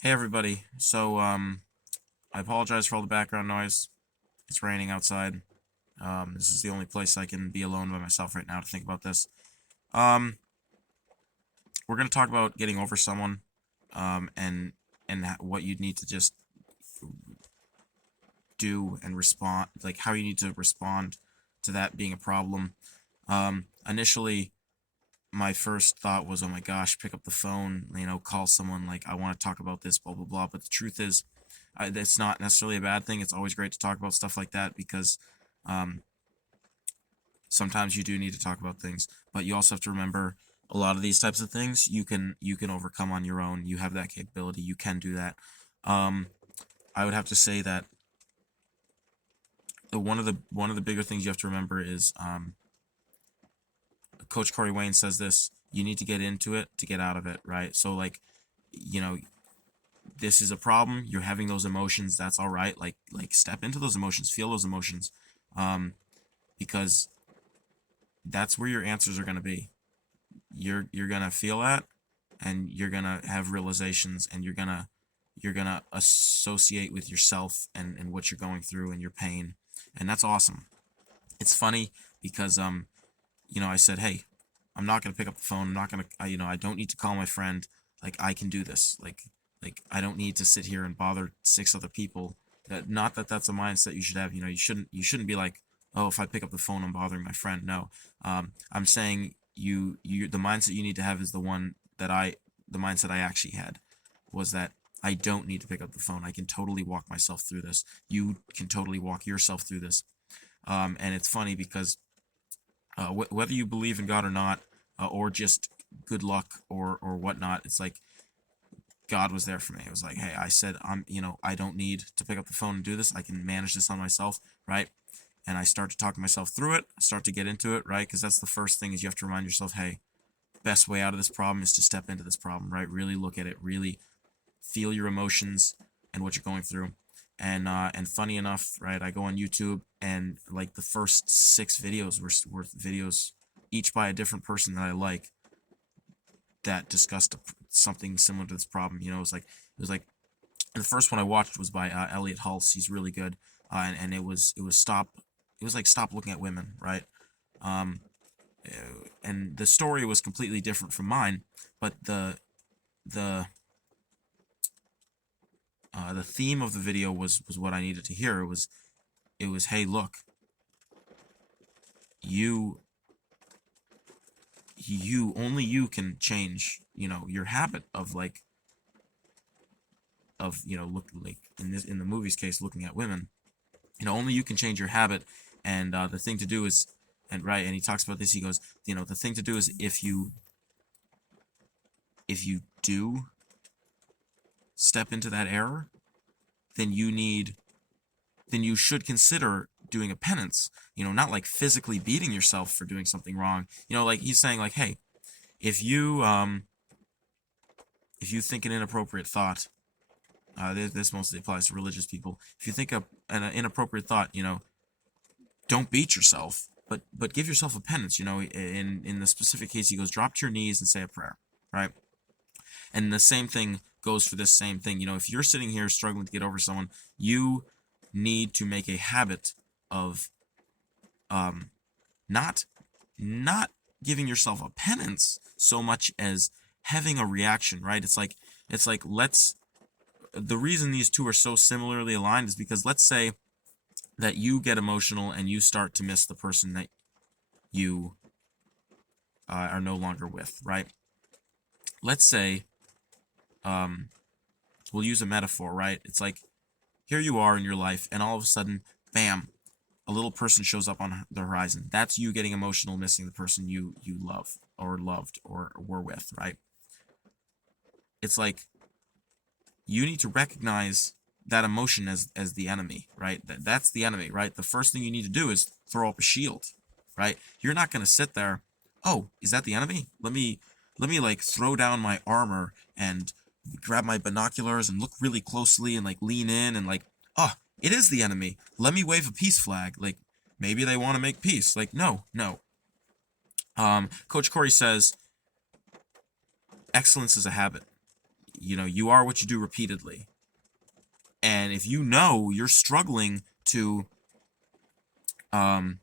Hey everybody. I apologize for all the background noise. It's raining outside. This is the only place I can be alone by myself right now to think about this. Um, we're gonna talk about getting over someone, and what you need to just do and respond, like how you need to respond to that being a problem. Initially, my first thought was, oh my gosh, pick up the phone, call someone, like, I want to talk about this, blah, blah, blah. But the truth is, it's not necessarily a bad thing. It's always great to talk about stuff like that because um, sometimes you do need to talk about things. But you also have to remember a lot of these types of things you can overcome on your own. You have that capability. You can do that. Um, I would have to say that one of the bigger things you have to remember is Coach Corey Wayne says this: you need to get into it to get out of it, right? So like, you know, this is a problem. You're having those emotions. That's all right. Like step into those emotions, feel those emotions, um, because that's where your answers are gonna be. You're gonna feel that, and you're gonna have realizations, and you're gonna associate with yourself and what you're going through and your pain, and that's awesome. It's funny because I said, hey, I'm not gonna pick up the phone. I'm not gonna, I don't need to call my friend. Like, I can do this. Like I don't need to sit here and bother six other people. Not that that's a mindset you should have. You shouldn't be like, oh, if I pick up the phone, I'm bothering my friend. No, I'm saying the mindset you need to have is the mindset I actually had was that I don't need to pick up the phone. I can totally walk myself through this. You can totally walk yourself through this. And it's funny because whether you believe in God or not, or just good luck or whatnot, it's like God was there for me. It was like, hey, I said I don't need to pick up the phone and do this. I can manage this on myself, right? And I start to talk myself through it. I start to get into it, right? Because that's the first thing is you have to remind yourself, hey, best way out of this problem is to step into this problem, right? Really look at it, really feel your emotions and what you're going through. And funny enough, right? I go on YouTube and like the first 6 videos were videos each by a different person that I like that discussed something similar to this problem. It was like the first one I watched was by Elliot Hulse. He's really good, and it was like stop looking at women, right? Um, and the story was completely different from mine, but the the theme of the video was what I needed to hear. It was hey, look, you only you can change your habit of look, like in the movie's case, looking at women. Only you can change your habit, and the thing to do is, and right, and he talks about this. He goes, the thing to do is if you do step into that error, then you should consider doing a penance. Not like physically beating yourself for doing something wrong. Like he's saying, like, hey, if you think an inappropriate thought, this mostly applies to religious people. If you think an inappropriate thought, don't beat yourself, but give yourself a penance. In the specific case, he goes, drop to your knees and say a prayer, right? And the same thing goes for this same thing. If you're sitting here struggling to get over someone, you need to make a habit of not giving yourself a penance so much as having a reaction, right? It's like the reason these two are so similarly aligned is because let's say that you get emotional and you start to miss the person that you are no longer with, right? Let's say we'll use a metaphor, right? It's like here you are in your life and all of a sudden, bam, a little person shows up on the horizon. That's you getting emotional, missing the person you love or loved or were with, right? It's like you need to recognize that emotion as the enemy, right? That's the enemy, right? The first thing you need to do is throw up a shield, right? You're not going to sit there, oh, is that the enemy? Let me like throw down my armor and grab my binoculars and look really closely and like lean in and like, oh, it is the enemy. Let me wave a peace flag. Like, Maybe they want to make peace. Like, no. Coach Corey says, excellence is a habit. You are what you do repeatedly. And if you know you're struggling um,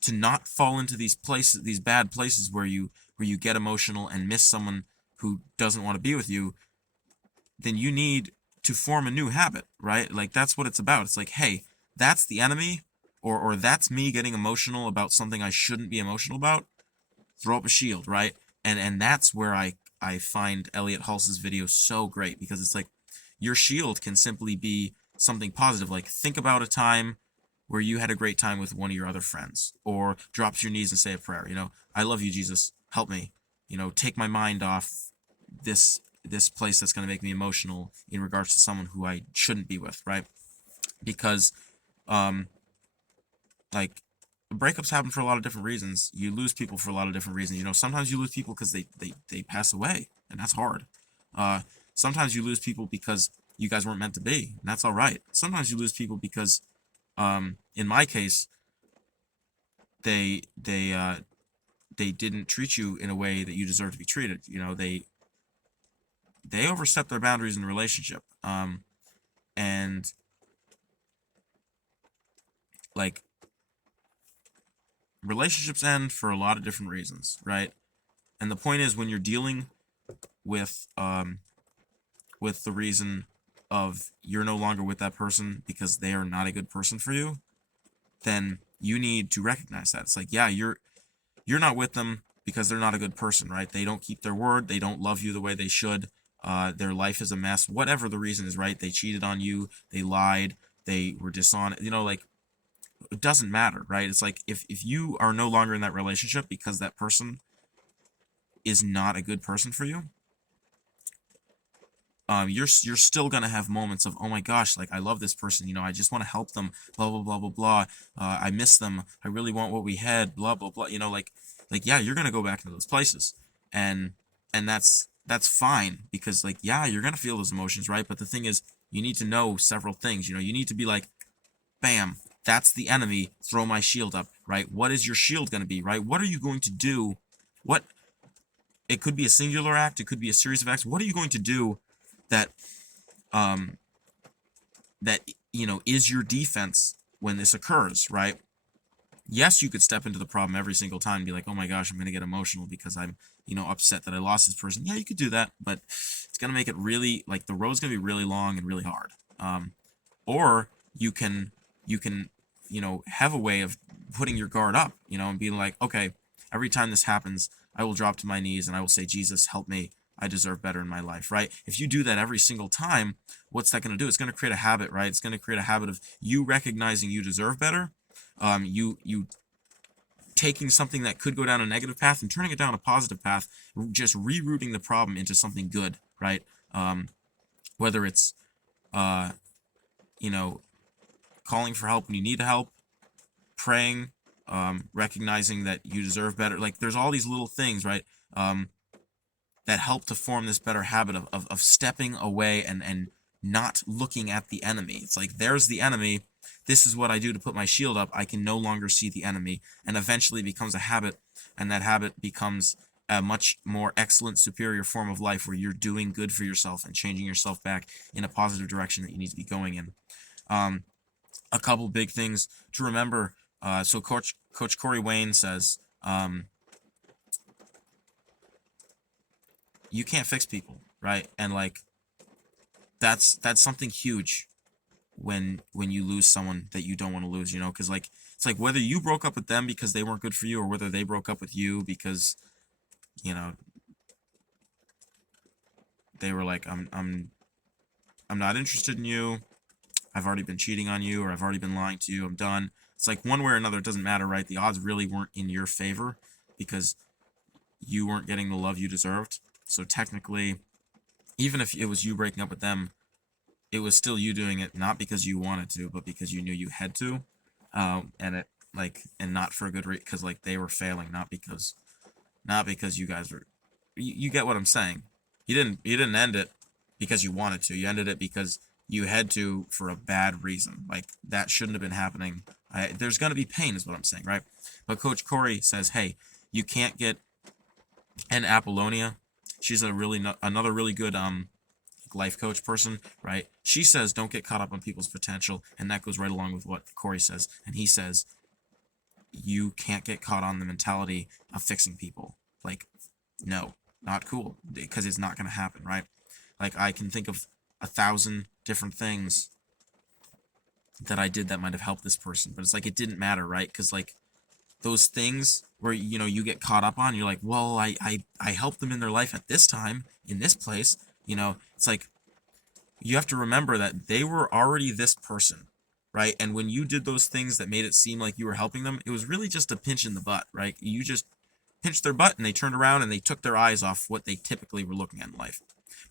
to not fall into these places, these bad places where you get emotional and miss someone who doesn't want to be with you, then you need to form a new habit, right? Like, that's what it's about. It's like, hey, that's the enemy, or that's me getting emotional about something I shouldn't be emotional about. Throw up a shield, right? And that's where I find Elliot Hulse's video so great, because it's like, your shield can simply be something positive. Like, think about a time where you had a great time with one of your other friends, or drop to your knees and say a prayer. I love you, Jesus. Help me. Take my mind off this place that's going to make me emotional in regards to someone who I shouldn't be with, right? Because like, breakups happen for a lot of different reasons. You lose people for a lot of different reasons. Sometimes you lose people because they pass away, and that's hard. Sometimes you lose people because you guys weren't meant to be, and that's all right. Sometimes you lose people because, in my case, they didn't treat you in a way that you deserve to be treated. They overstepped their boundaries in the relationship. And like, relationships end for a lot of different reasons, right? And the point is, when you're dealing with the reason of you're no longer with that person because they are not a good person for you, then you need to recognize that. It's like, yeah, you're not with them because they're not a good person, right? They don't keep their word. They don't love you the way they should. Their life is a mess. Whatever the reason is, right? They cheated on you. They lied. They were dishonest. Like, it doesn't matter, right? It's like, if you are no longer in that relationship because that person is not a good person for you, you're still gonna have moments of, oh my gosh, like, I love this person, I just want to help them, blah blah blah blah blah. I miss them. I really want what we had, blah blah blah. Like, yeah, you're gonna go back into those places, and that's fine, because, like, yeah, you're gonna feel those emotions, right? But the thing is, you need to know several things. You need to be like, bam, that's the enemy. Throw my shield up, right? What is your shield gonna be, right? What are you going to do? What It could be a singular act. It could be a series of acts. What are you going to do that um that is your defense when this occurs, right? Yes, you could step into the problem every single time and be like, oh my gosh, I'm going to get emotional because I'm upset that I lost this person. Yeah, you could do that, but it's going to make it really, like, the road's going to be really long and really hard. Or you can have a way of putting your guard up, and being like, okay, every time this happens, I will drop to my knees and I will say, Jesus, help me. I deserve better in my life, right? If you do that every single time, what's that going to do? It's going to create a habit, right? It's going to create a habit of you recognizing you deserve better. You taking something that could go down a negative path and turning it down a positive path, just rerouting the problem into something good, right? Whether it's you know calling for help when you need help, praying, recognizing that you deserve better. Like, there's all these little things, right? That help to form this better habit of stepping away and not looking at the enemy. It's like, there's the enemy. This is what I do to put my shield up. I can no longer see the enemy, and eventually it becomes a habit, and that habit becomes a much more excellent, superior form of life where you're doing good for yourself and changing yourself back in a positive direction that you need to be going in. A couple big things to remember. So Coach Corey Wayne says, you can't fix people, right? And, like, that's something huge when you lose someone that you don't want to lose, because, like, it's like, whether you broke up with them because they weren't good for you, or whether they broke up with you because they were like, I'm not interested in you. I've already been cheating on you, or I've already been lying to you. I'm done. It's like, one way or another, it doesn't matter, right? The odds really weren't in your favor because you weren't getting the love you deserved. So technically, even if it was you breaking up with them, it was still you doing it, not because you wanted to, but because you knew you had to. And not for a good reason, because, like, they were failing, not because you guys were. You get what I'm saying? You didn't end it because you wanted to. You ended it because you had to for a bad reason. Like that shouldn't have been happening. There's going to be pain, is what I'm saying, right? But Coach Corey says, hey, you can't get. And Apollonia, she's another really good life coach person, right? She says don't get caught up on people's potential, and that goes right along with what Corey says. And he says you can't get caught on the mentality of fixing people. Like, no, not cool, because it's not going to happen, right? Like, I can think of 1,000 different things that I did that might have helped this person, but it's like it didn't matter, right? Because like those things where you get caught up on, you're like, well, I helped them in their life at this time in this place. It's like you have to remember that they were already this person, right? And when you did those things that made it seem like you were helping them, it was really just a pinch in the butt, right? You just pinched their butt and they turned around and they took their eyes off what they typically were looking at in life.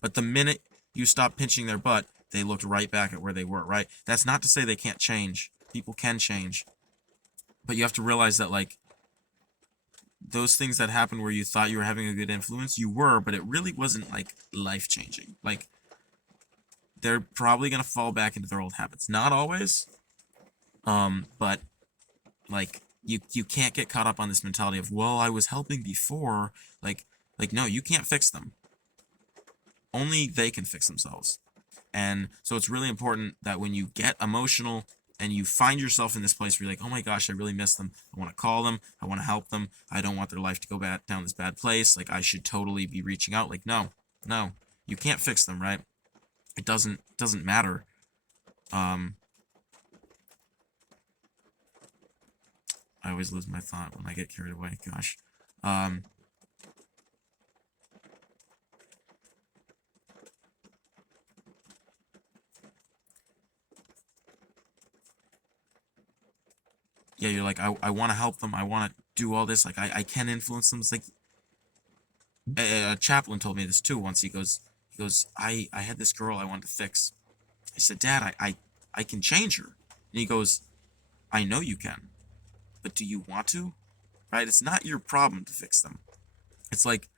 But the minute you stop pinching their butt, they looked right back at where they were, right? That's not to say they can't change. People can change. But you have to realize that, like, those things that happened where you thought you were having a good influence, you were, but it really wasn't, like, life-changing. Like, they're probably going to fall back into their old habits. Not always, but, like, you can't get caught up on this mentality of, well, I was helping before. Like, no, you can't fix them. Only they can fix themselves. And so it's really important that when you get emotional and you find yourself in this place where you're like, oh my gosh, I really miss them. I want to call them. I want to help them. I don't want their life to go down this bad place. Like, I should totally be reaching out. Like, no, you can't fix them, right? It doesn't matter. I always lose my thought when I get carried away. Gosh. Yeah, you're like, I want to help them. I want to do all this. Like, I can influence them. It's like a chaplain told me this too once. He goes, I had this girl I wanted to fix. I said, Dad, I can change her. And he goes, I know you can, but do you want to? Right? It's not your problem to fix them. It's like,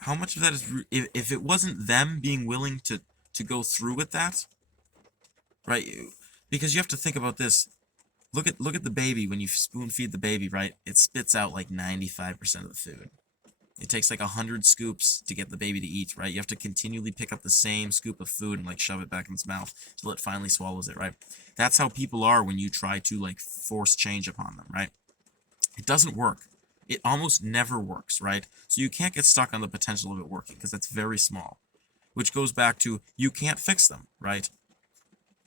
how much of that is, if it wasn't them being willing to go through with that, right? Because you have to think about this. Look at the baby. When you spoon feed the baby, right? It spits out like 95% of the food. It takes like 100 scoops to get the baby to eat, right? You have to continually pick up the same scoop of food and like shove it back in its mouth till it finally swallows it, right? That's how people are when you try to like force change upon them, right? It doesn't work. It almost never works, right? So you can't get stuck on the potential of it working because that's very small, which goes back to you can't fix them, right?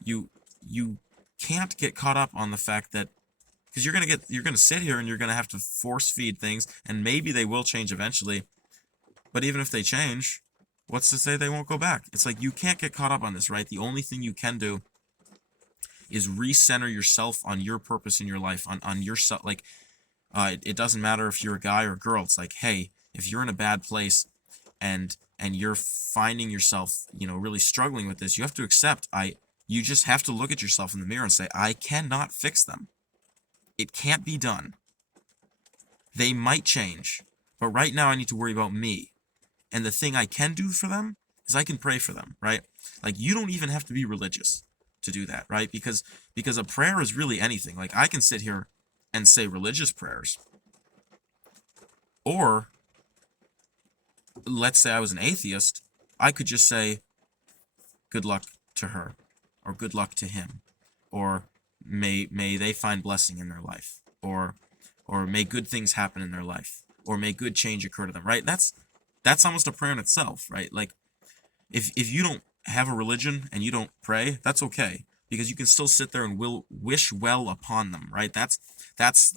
You can't get caught up on the fact that because you're gonna sit here and you're gonna have to force feed things, and maybe they will change eventually. But even if they change, what's to say they won't go back? It's like you can't get caught up on this, right? The only thing you can do is recenter yourself on your purpose in your life, on yourself. Like, it doesn't matter if you're a guy or a girl. It's like, hey, if you're in a bad place and you're finding yourself, really struggling with this, you have to accept. You just have to look at yourself in the mirror and say, I cannot fix them. It can't be done. They might change, but right now I need to worry about me. And the thing I can do for them is I can pray for them, right? Like, you don't even have to be religious to do that, right? Because a prayer is really anything. Like, I can sit here and say religious prayers. Or let's say I was an atheist, I could just say good luck to her, or good luck to him, or may they find blessing in their life, or may good things happen in their life, or may good change occur to them, right? That's almost a prayer in itself, right? Like, if you don't have a religion and you don't pray, that's okay, because you can still sit there and wish well upon them, right? That's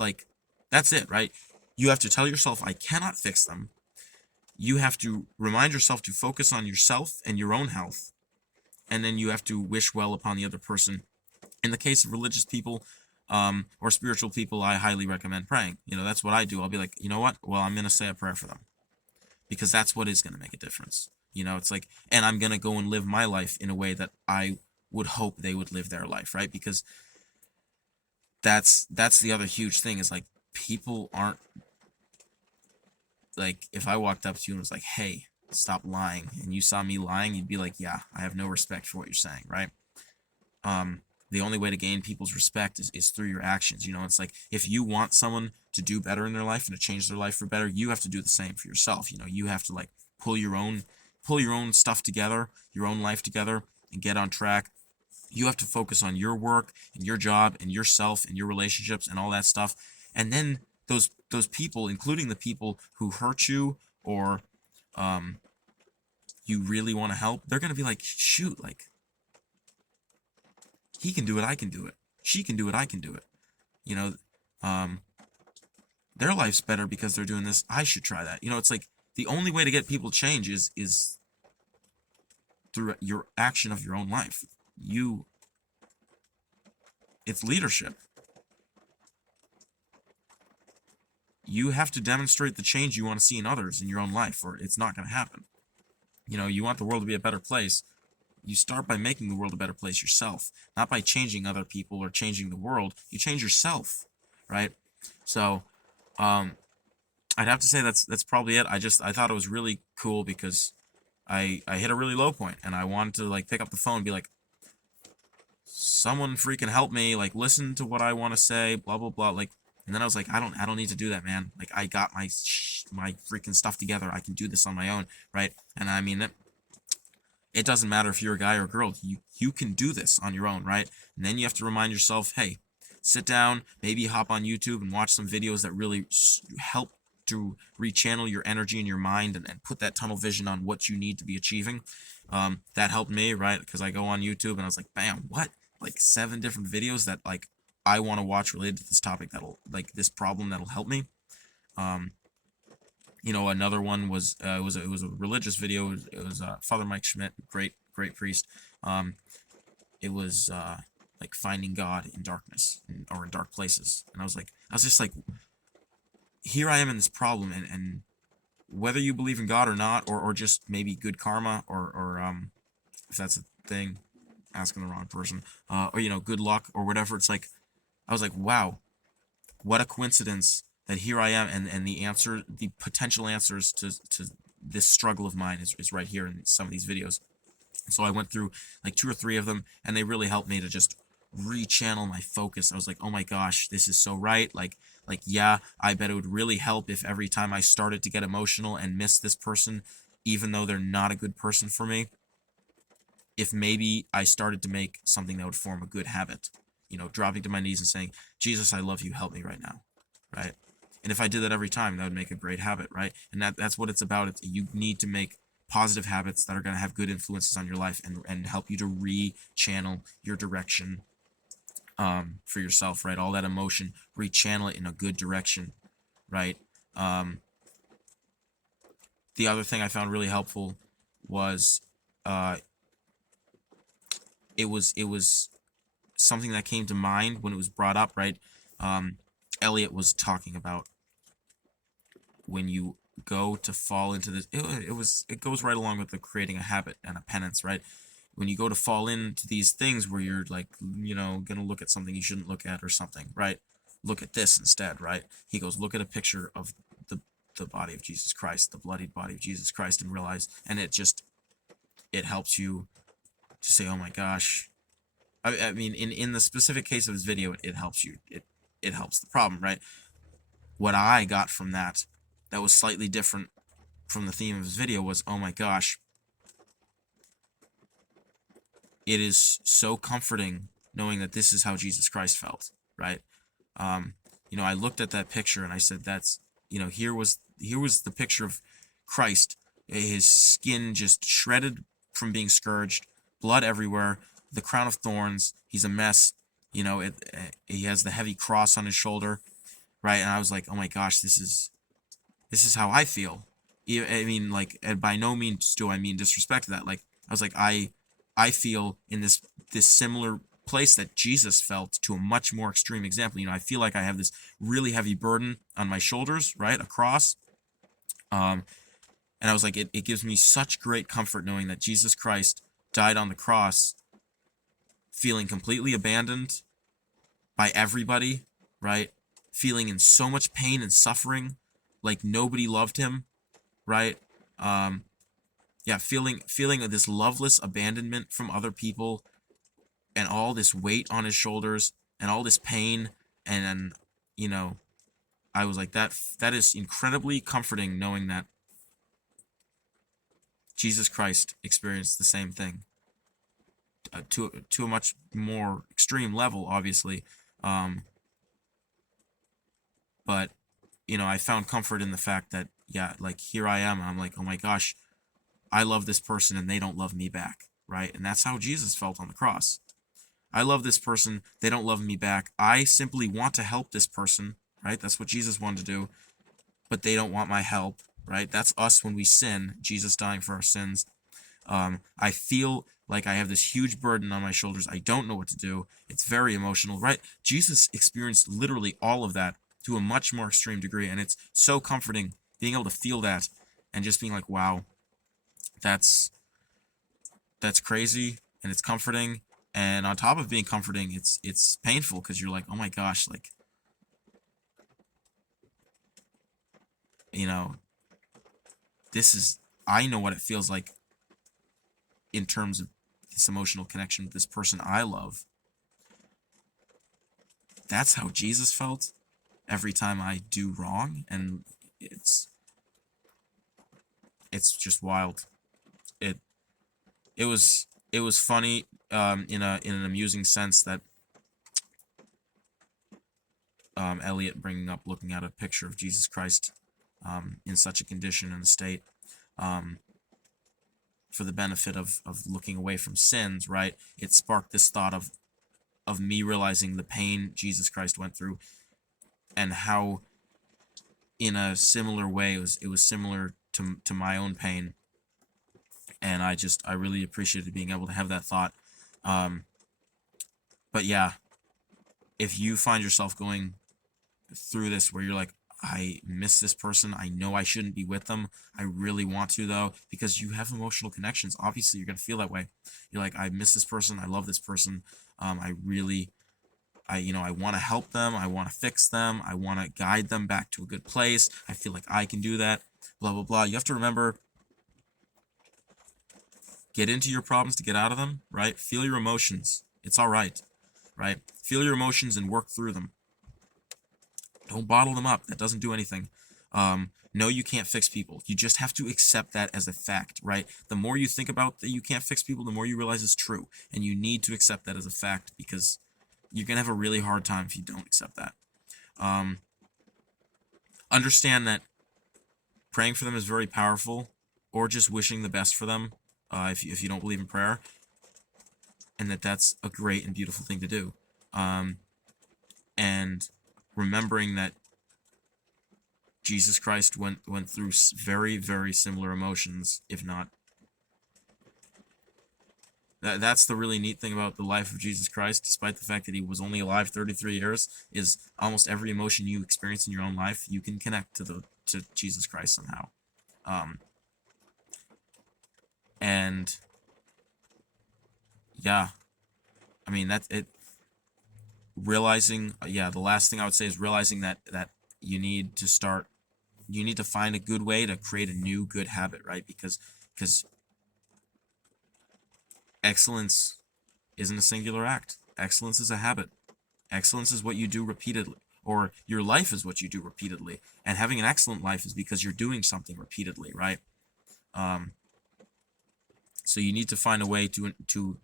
it, right? You have to tell yourself, I cannot fix them. You have to remind yourself to focus on yourself and your own health, and then you have to wish well upon the other person. In the case of religious people, or spiritual people, I highly recommend praying. That's what I do. I'll be like, you know what? Well, I'm going to say a prayer for them, because that's what is going to make a difference. It's like, and I'm going to go and live my life in a way that I would hope they would live their life, right? Because that's the other huge thing is, like, people aren't, like, if I walked up to you and was like, hey, stop lying, and you saw me lying, you'd be like, yeah, I have no respect for what you're saying, right? The only way to gain people's respect is through your actions. It's like, if you want someone to do better in their life and to change their life for better, you have to do the same for yourself. You have to like pull your own stuff together, your own life together, and get on track. You have to focus on your work and your job and yourself and your relationships and all that stuff. And then those people, including the people who hurt you or you really want to help, they're gonna be like, shoot, like, he can do it, I can do it. She can do it, I can do it. You know, um, their life's better because they're doing this. I should try that. It's like the only way to get people to change is through your action of your own life. It's leadership. You have to demonstrate the change you want to see in others in your own life, or it's not going to happen. You want the world to be a better place. You start by making the world a better place yourself, not by changing other people or changing the world. You change yourself, right? So, I'd have to say that's probably it. I thought it was really cool because I hit a really low point, and I wanted to like pick up the phone and be like, someone freaking help me, like, listen to what I want to say, blah blah blah, like. And then I was like, I don't need to do that, man. Like, I got my freaking stuff together. I can do this on my own, right? And I mean, it doesn't matter if you're a guy or a girl. You can do this on your own, right? And then you have to remind yourself, hey, sit down, maybe hop on YouTube and watch some videos that really help to rechannel your energy in your mind and put that tunnel vision on what you need to be achieving. That helped me, right? Because I go on YouTube and I was like, bam, what? Like 7 different videos that like I want to watch related to this topic that'll like this problem that'll help me. Another one was it was a religious video. It was Father Mike Schmidt, great priest. It was like finding God in darkness or in dark places, and I was just like, here I am in this problem, and whether you believe in God or not, or just maybe good karma, or if that's a thing, asking the wrong person, or good luck or whatever. It's like, I was like, wow, what a coincidence that here I am, and the potential answers to this struggle of mine is right here in some of these videos. So I went through like 2 or 3 of them, and they really helped me to just rechannel my focus. I was like, oh my gosh, this is so right. Like yeah, I bet it would really help if every time I started to get emotional and miss this person, even though they're not a good person for me, if maybe I started to make something that would form a good habit, dropping to my knees and saying, Jesus, I love you, help me right now, right? And if I did that every time, that would make a great habit, right? And that's what it's about. You need to make positive habits that are going to have good influences on your life and help you to re-channel your direction for yourself, right? All that emotion, re-channel it in a good direction, right? The other thing I found really helpful was it was something that came to mind when it was brought up, right? Elliot was talking about when you go to fall into this, it goes right along with the creating a habit and a penance, right? When you go to fall into these things where you're like, gonna look at something you shouldn't look at or something, right? Look at this instead, right? He goes, look at a picture of the body of Jesus Christ, the bloodied body of Jesus Christ, and realize, and it helps you to say, oh my gosh. I mean, in the specific case of his video, it helps you. It helps the problem, right? What I got from that was slightly different from the theme of his video was, oh my gosh, it is so comforting knowing that this is how Jesus Christ felt, right? I looked at that picture and I said, that's, here was the picture of Christ, his skin just shredded from being scourged, blood everywhere, the crown of thorns, he's a mess, he has the heavy cross on his shoulder, right? And I was like, oh my gosh, this is how I feel. I mean, like, and by no means do I mean disrespect to that. Like, I was like, I feel in this similar place that Jesus felt, to a much more extreme example. I feel like I have this really heavy burden on my shoulders, right, a cross. And I was like, it gives me such great comfort knowing that Jesus Christ died on the cross, feeling completely abandoned by everybody, right? Feeling in so much pain and suffering, like nobody loved him, right? yeah, feeling this loveless abandonment from other people, and all this weight on his shoulders, and all this pain. And you know, I was like, that is incredibly comforting, knowing that Jesus Christ experienced the same thing, to a much more extreme level, obviously. um but I found comfort in the fact that, yeah, like, here I am, I'm like, oh my gosh, I love this person and they don't love me back, right? And that's how Jesus felt on the cross. I love this person, they don't love me back. I simply want to help this person, right? That's what Jesus wanted to do, but they don't want my help, right? That's us when we sin, Jesus dying for our sins. I feel like I have this huge burden on my shoulders. I don't know what to do. It's very emotional, right? Jesus experienced literally all of that to a much more extreme degree, and it's so comforting being able to feel that and just being like, wow, that's that's crazy, and it's comforting. And on top of being comforting, it's painful, because you're like, oh my gosh, like, you know, this is, I know what it feels like in terms of this emotional connection with this person I love. That's how Jesus felt every time I do wrong, and it's it's just wild. It it was funny, in an amusing sense, that Elliot bringing up looking at a picture of Jesus Christ in such a condition and a state, um, for the benefit of looking away from sins, right? It sparked this thought of me realizing the pain Jesus Christ went through, and how, in a similar way, it was similar to my own pain. And I really appreciated being able to have that thought. um but yeah, if you find yourself going through this where you're like, I miss this person, I know I shouldn't be with them, I really want to though, because you have emotional connections, obviously you're going to feel that way. You're like, I miss this person, I love this person, I really, I want to help them, I want to fix them, I want to guide them back to a good place, I feel like I can do that, blah blah blah. You have to remember, get into your problems to get out of them, right? Feel your emotions, it's all right, right? Feel your emotions and work through them. Don't bottle them up. That doesn't do anything. No, you can't fix people. You just have to accept that as a fact, right? The more you think about that you can't fix people, the more you realize it's true. And you need to accept that as a fact, because you're going to have a really hard time if you don't accept that. Um, Understand that praying for them is very powerful, or just wishing the best for them, if you don't believe in prayer, and that's a great and beautiful thing to do. Um, and remembering that Jesus Christ went through very, very similar emotions, if not. That's the really neat thing about the life of Jesus Christ, despite the fact that he was only alive 33 years, is almost every emotion you experience in your own life, you can connect to Jesus Christ somehow. Um, and yeah, I mean, that's it. Realizing, yeah, the last thing I would say is realizing that you need to start, you need to find a good way to create a new good habit, right? Because excellence isn't a singular act. Excellence is a habit. Excellence is what you do repeatedly, or your life is what you do repeatedly. And having an excellent life is because you're doing something repeatedly, right? Um, so you need to find a way to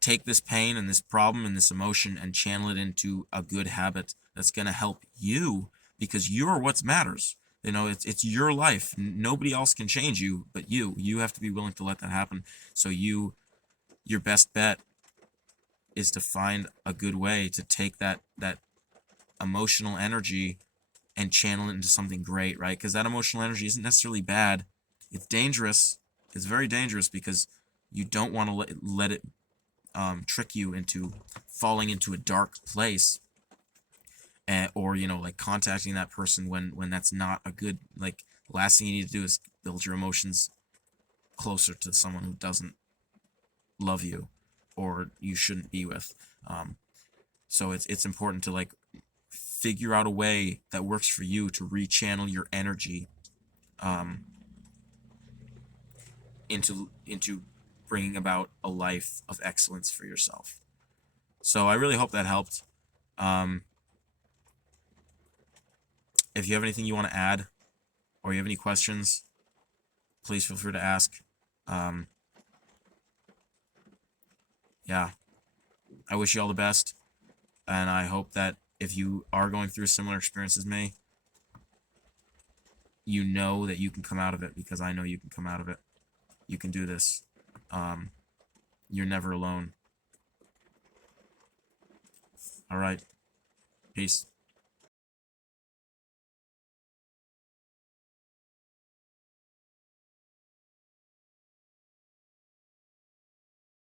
take this pain and this problem and this emotion and channel it into a good habit that's going to help you, because you're what matters. It's your life. Nobody else can change you but you. You have to be willing to let that happen. So your best bet is to find a good way to take that emotional energy and channel it into something great, right? Because that emotional energy isn't necessarily bad. It's dangerous. It's very dangerous, because you don't want to let it trick you into falling into a dark place, or like contacting that person when that's not a good, like, last thing you need to do is build your emotions closer to someone who doesn't love you or you shouldn't be with. So it's important to, like, figure out a way that works for you to rechannel your energy, um, into bringing about a life of excellence for yourself. So I really hope that helped. If you have anything you want to add, or you have any questions, please feel free to ask. Yeah, I wish you all the best, and I hope that if you are going through a similar experience as me, you know that you can come out of it, because I know you can come out of it. You can do this. You're never alone. All right. Peace.